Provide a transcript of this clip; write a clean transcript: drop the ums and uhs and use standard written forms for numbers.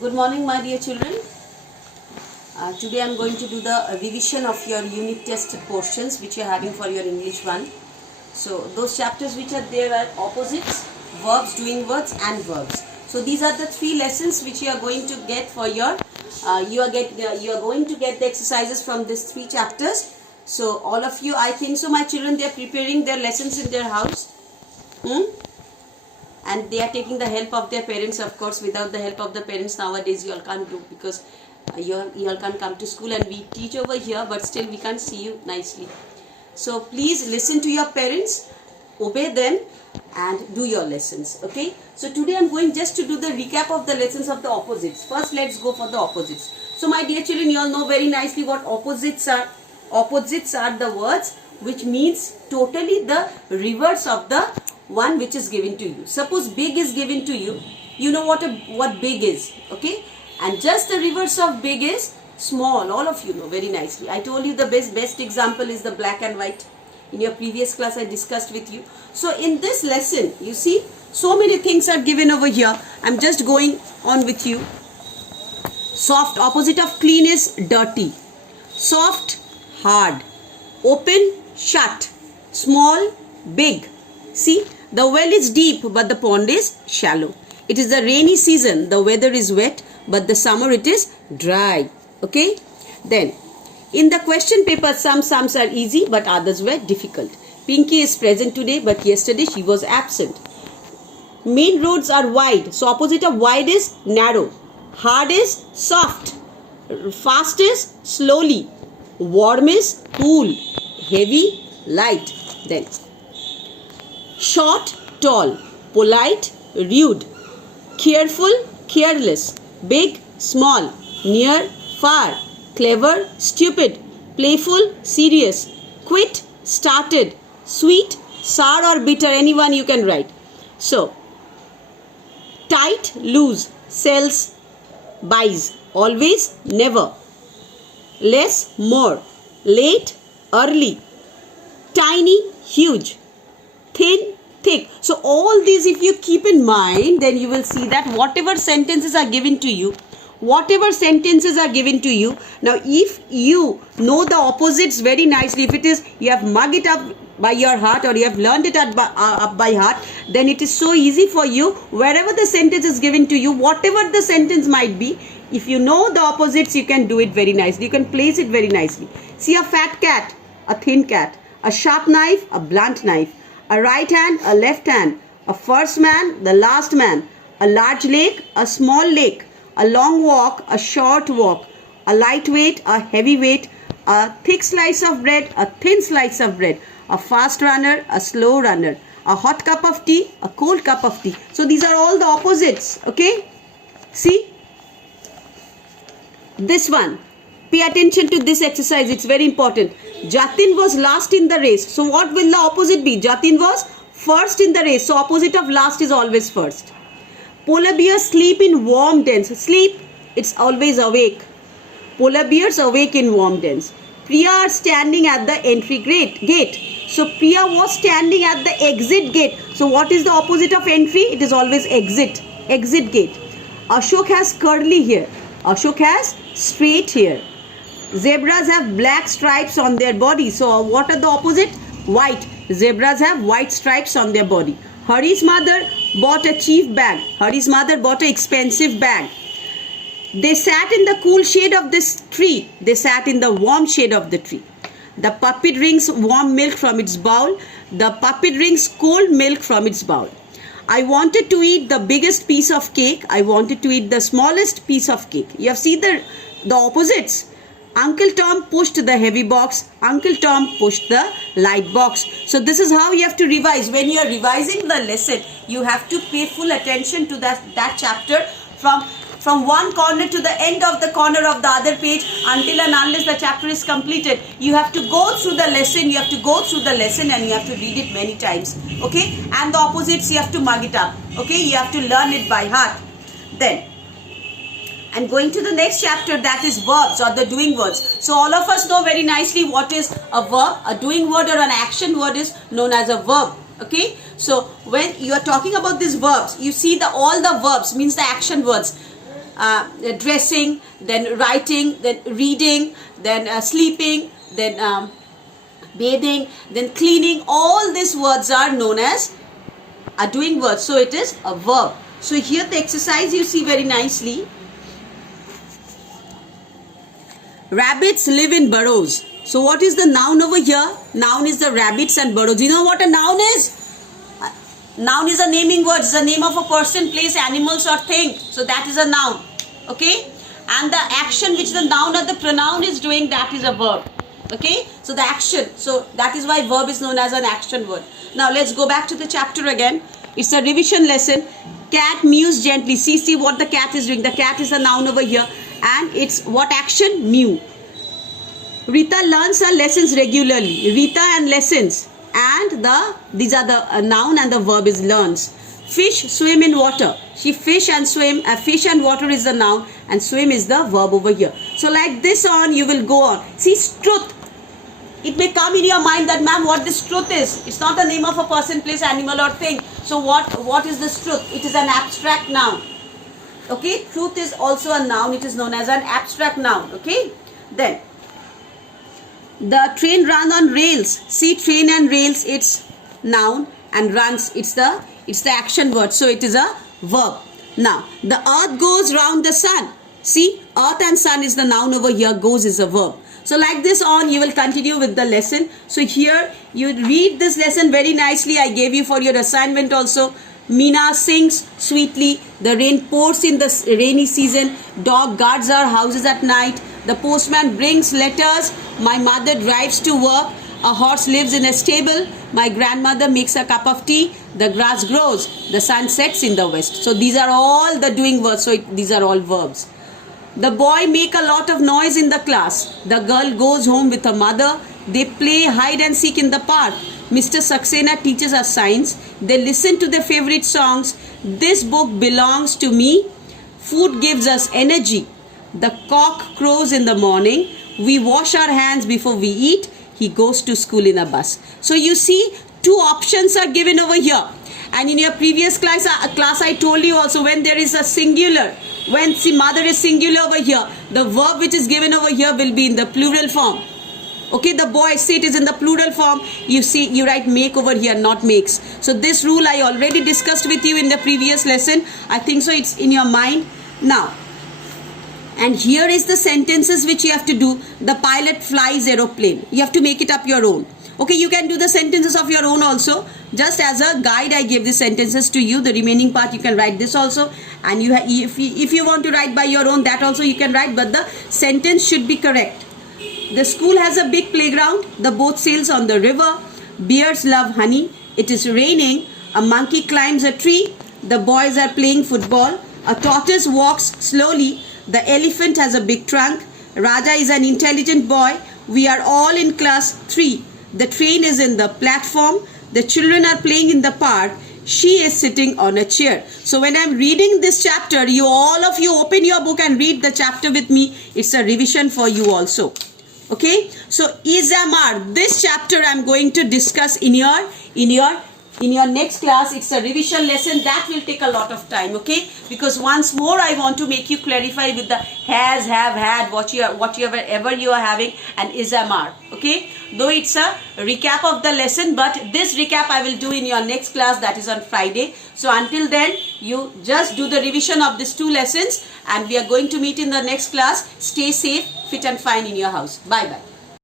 Good morning, my dear children. Today I am going to do the revision of your unit test portions which you are having for your English 1. So those chapters which are there are opposites, verbs, doing words and verbs. So these are the 3 lessons which you are going to get for your you are going to get the exercises from these 3 chapters. So all of you, I think so my children, they are preparing their lessons in their house. And they are taking the help of their parents, of course. Without the help of the parents nowadays you all can't do, because you all can't come to school and we teach over here, but still we can't see you nicely. So please listen to your parents, obey them and do your lessons. Okay, so today I'm going just to do the recap of the lessons of the opposites. First let's go for the opposites. So my dear children, you all know very nicely what opposites are. Opposites are the words which means totally the reverse of the one which is given to you. Suppose big is given to you, you know what big is, okay? And just the reverse of big is small. All of you know very nicely. I told you the best example is the black and white. In your previous class I discussed with you. So in this lesson, you see, so many things are given over here. I'm just going on with you. Soft, opposite of clean is dirty. Soft, hard. Open, shut. Small, big. See, the well is deep but the pond is shallow. It is the rainy season, the weather is wet, but the summer it is dry. Okay. Then in the question paper, some sums are easy but others were difficult. Pinky is present today but yesterday she was absent. Main roads are wide, so opposite of wide is narrow. Hard is soft. Fast is slowly. Warm is cool. Heavy, light. Then short, tall. Polite, rude. Careful, careless. Big, small. Near, far. Clever, stupid. Playful, serious. Quit, started. Sweet, sour or bitter, anyone you can write. So, tight, loose. Sells, buys. Always, never. Less, more. Late, early. Tiny, huge. Thin, thick. So all these if you keep in mind, then you will see that whatever sentences are given to you, now if you know the opposites very nicely, if it is you have mug it up by your heart or you have learned it up by heart, then it is so easy for you. Wherever the sentence is given to you, whatever the sentence might be, if you know the opposites, you can do it very nicely. You can place it very nicely. See, a fat cat, a thin cat, a sharp knife, a blunt knife, a right hand, a left hand, a first man, the last man, a large lake, a small lake, a long walk, a short walk, a lightweight, a heavyweight, a thick slice of bread, a thin slice of bread, a fast runner, a slow runner, a hot cup of tea, a cold cup of tea. So these are all the opposites, okay? See? This one. Pay attention to this exercise, it's very important. Jatin was last in the race. So what will the opposite be? Jatin was first in the race. So opposite of last is always first. Polar bears sleep in warm dens. Sleep, it's always awake. Polar bears awake in warm dens. Priya are standing at the entry gate. So Priya was standing at the exit gate. So what is the opposite of entry? It is always exit. Exit gate. Ashok has curly hair. Ashok has straight hair. Zebras have black stripes on their body. So what are the opposite? White. Zebras have white stripes on their body. Hari's mother bought a cheap bag. Hari's mother bought an expensive bag. They sat in the cool shade of this tree. They sat in the warm shade of the tree. The puppy drinks warm milk from its bowl. The puppy drinks cold milk from its bowl. I wanted to eat the biggest piece of cake. I wanted to eat the smallest piece of cake. You have seen the opposites. Uncle Tom pushed the heavy box. Uncle Tom pushed the light box. So this is how you have to revise. When you are revising the lesson, you have to pay full attention to that chapter from one corner to the end of the corner of the other page until and unless the chapter is completed. You have to go through the lesson. You have to go through the lesson and you have to read it many times. Okay? And the opposites you have to mug it up. Okay? You have to learn it by heart. Then and going to the next chapter, that is verbs or the doing words. So all of us know very nicely what is a verb. A doing word or an action word is known as a verb. Okay, so when you are talking about these verbs, you see all the verbs means the action words. dressing, then writing, then reading, then sleeping, then bathing, then cleaning. All these words are known as doing words. So it is a verb. So here the exercise you see very nicely. Rabbits live in burrows. So what is the noun over here? Noun is the rabbits and burrows. You know what a noun is? Noun is a naming word. It's the name of a person, place, animals or thing. So that is a noun. Okay? And the action which the noun or the pronoun is doing, that is a verb. Okay? So the action. So that is why verb is known as an action word. Now let's go back to the chapter again. It's a revision lesson. Cat mews gently. See what the cat is doing. The cat is a noun over here. And it's what action? Mew. Rita learns her lessons regularly. Rita and lessons. And these are the noun and the verb is learns. Fish swim in water. She fish and swim. Fish and water is the noun and swim is the verb over here. So like this on you will go on. See, truth. It may come in your mind that, ma'am, what this truth is. It's not the name of a person, place, animal or thing. So what is this truth? It is an abstract noun. Okay, truth is also a noun. It is known as an abstract noun. Okay, then the train run on rails. See, train and rails, it's noun, and runs, it's the action word. So it is a verb. Now the earth goes round the sun. See, earth and sun is the noun over here. Goes is a verb. So like this on you will continue with the lesson. So here you read this lesson very nicely. I gave you for your assignment also. Meena sings sweetly. The rain pours in the rainy season. Dog guards our houses at night. The postman brings letters. My mother drives to work. A horse lives in a stable. My grandmother makes a cup of tea. The grass grows. The sun sets in the west. So these are all the doing words. So these are all verbs. The boy make a lot of noise in the class. The girl goes home with her mother. They play hide and seek in the park. Mr. Saxena teaches us science. They listen to their favorite songs. This book belongs to me. Food gives us energy. The cock crows in the morning. We wash our hands before we eat. He goes to school in a bus. So you see, two options are given over here. And in your previous class I told you also, when there is a singular, when see mother is singular over here, the verb which is given over here will be in the plural form. Okay, the boy, say it is in the plural form. You see, you write make over here, not makes. So this rule I already discussed with you in the previous lesson. I think so it's in your mind now. And here is the sentences which you have to do. The pilot flies aeroplane. You have to make it up your own. Okay, you can do the sentences of your own also. Just as a guide, I gave the sentences to you. The remaining part you can write this also. And if you want to write by your own, that also you can write. But the sentence should be correct. The school has a big playground. The boat sails on the river. Bears love honey. It is raining. A monkey climbs a tree. The boys are playing football. A tortoise walks slowly. The elephant has a big trunk. Raja is an intelligent boy. We are all in class 3. The train is in the platform. The children are playing in the park. She is sitting on a chair. So when I'm reading this chapter, all of you open your book and read the chapter with me. It's a revision for you also. Okay, so Is-am-are, this chapter I'm going to discuss in your next class. It's a revision lesson that will take a lot of time. Okay, because once more I want to make you clarify with the has, have, had, whatever you are having, and is-am-are. Okay, though it's a recap of the lesson, but this recap I will do in your next class, that is on Friday. So until then, you just do the revision of these 2 lessons, and we are going to meet in the next class. Stay safe, fit and fine in your house. Bye bye.